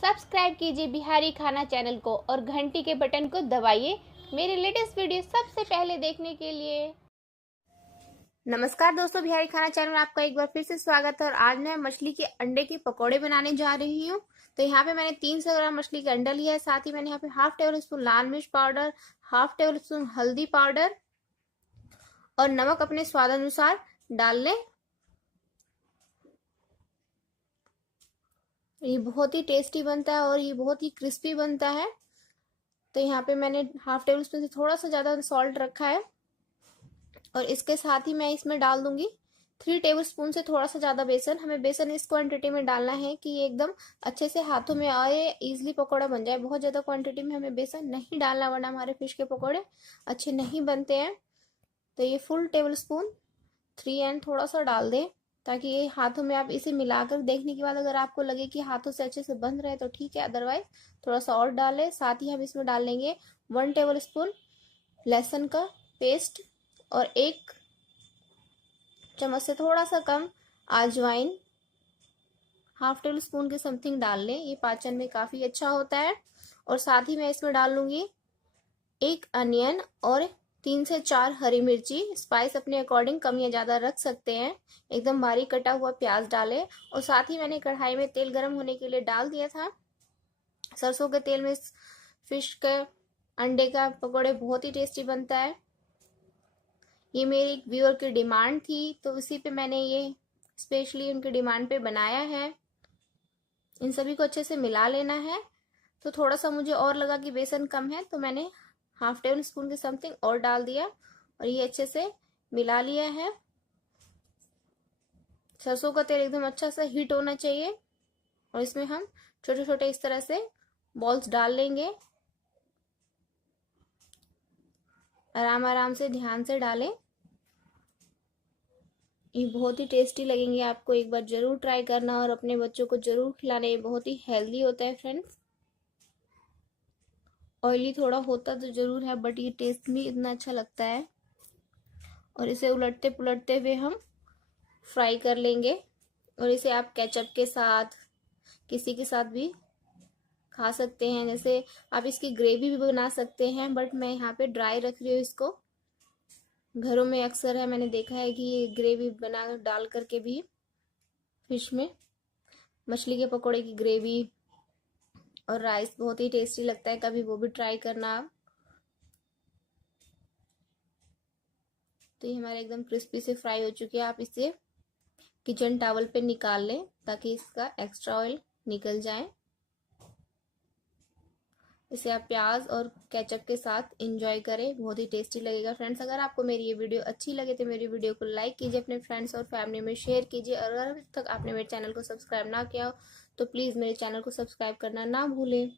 Subscribe कीजिए बिहारी खाना channel को और घंटी के बटन को दबाइए मेरे लेटेस्ट वीडियो सबसे पहले देखने के लिए। नमस्कार दोस्तों, बिहारी खाना चैनल में आपका एक बार फिर से स्वागत है। और आज मैं मछली के अंडे के पकौड़े बनाने जा रही हूँ। तो यहाँ पे मैंने 300 ग्राम मछली का अंडा लिया है। साथ ही मैंने यहाँ पे हाफ टेबल स्पून लाल मिर्च पाउडर, हाफ टेबल स्पून हल्दी पाउडर और नमक अपने स्वाद अनुसार डाल लें। ये बहुत ही टेस्टी बनता है और ये बहुत ही क्रिस्पी बनता है। तो यहाँ पे मैंने हाफ टेबल स्पून से थोड़ा सा ज्यादा सॉल्ट रखा है और इसके साथ ही मैं इसमें डाल दूंगी 3 टेबल स्पून से थोड़ा सा ज्यादा बेसन। हमें बेसन इस क्वांटिटी में डालना है कि ये एकदम अच्छे से हाथों में आए, इजीली पकौड़ा बन जाए। बहुत ज्यादा क्वांटिटी में हमें बेसन नहीं डालना वरना हमारे फिश के पकौड़े अच्छे नहीं बनते हैं। तो ये फुल टेबल स्पून 3 एंड थोड़ा सा डाल दें ताकि ये हाथों में आप इसे मिलाकर देखने के बाद अगर आपको लगे कि हाथों से अच्छे से बंध रहे तो ठीक है, अदरवाइज थोड़ा सा और डालें। साथ ही हम इसमें डाल लेंगे 1 टेबल स्पून लहसुन का पेस्ट और 1 चम्मच से थोड़ा सा कम अजवाइन, हाफ टेबल स्पून के समथिंग डाल लें। ये पाचन में काफी अच्छा होता है। और साथ ही मैं इसमें डाल लूंगी 1 अनियन और 3 से 4 हरी मिर्ची। स्पाइस अपने अकॉर्डिंग कम या ज्यादा रख सकते हैं। एकदम बारीक कटा हुआ प्याज डालें और साथ ही मैंने कढ़ाई में तेल गर्म होने के लिए डाल दिया था। सरसों के तेल में फिश के अंडे का पकौड़े बहुत ही टेस्टी बनता है। ये मेरी एक व्यूअर की डिमांड थी तो इसी पे मैंने ये स्पेशली उनकी डिमांड पे बनाया है। इन सभी को अच्छे से मिला लेना है। तो थोड़ा सा मुझे और लगा कि बेसन कम है तो मैंने हाफ टेबल स्पून के समथिंग और डाल दिया और ये अच्छे से मिला लिया है। सरसों का तेल एकदम अच्छा सा हीट होना चाहिए और इसमें हम छोटे छोटे इस तरह से बॉल्स डाल लेंगे। आराम आराम से ध्यान से डालें। ये बहुत ही टेस्टी लगेंगे आपको, एक बार जरूर ट्राई करना और अपने बच्चों को जरूर खिलाना। ये बहुत ही हेल्दी होता है फ्रेंड्स। ऑयली थोड़ा होता तो जरूर है बट ये टेस्ट भी इतना अच्छा लगता है। और इसे उलटते पुलटते हुए हम फ्राई कर लेंगे। और इसे आप केचप के साथ किसी के साथ भी खा सकते हैं। जैसे आप इसकी ग्रेवी भी बना सकते हैं बट मैं यहाँ पे ड्राई रख रही हूँ इसको। घरों में अक्सर है, मैंने देखा है कि ये ग्रेवी बना डाल करके भी फिश में मछली के पकौड़े की ग्रेवी और राइस बहुत ही टेस्टी लगता है। कभी वो भी ट्राई करना आप। तो ये हमारे एकदम क्रिस्पी से फ्राई हो चुके हैं। आप इसे किचन टॉवल पे निकाल लें ताकि इसका एक्स्ट्रा ऑयल निकल जाए। इसे आप प्याज और केचप के साथ एंजॉय करें, बहुत ही टेस्टी लगेगा फ्रेंड्स। अगर आपको मेरी ये वीडियो अच्छी लगे तो मेरी वीडियो को लाइक कीजिए, अपने फ्रेंड्स और फैमिली में शेयर कीजिए। और अगर अभी तक आपने मेरे चैनल को सब्सक्राइब ना किया हो तो प्लीज़ मेरे चैनल को सब्सक्राइब करना ना भूलें।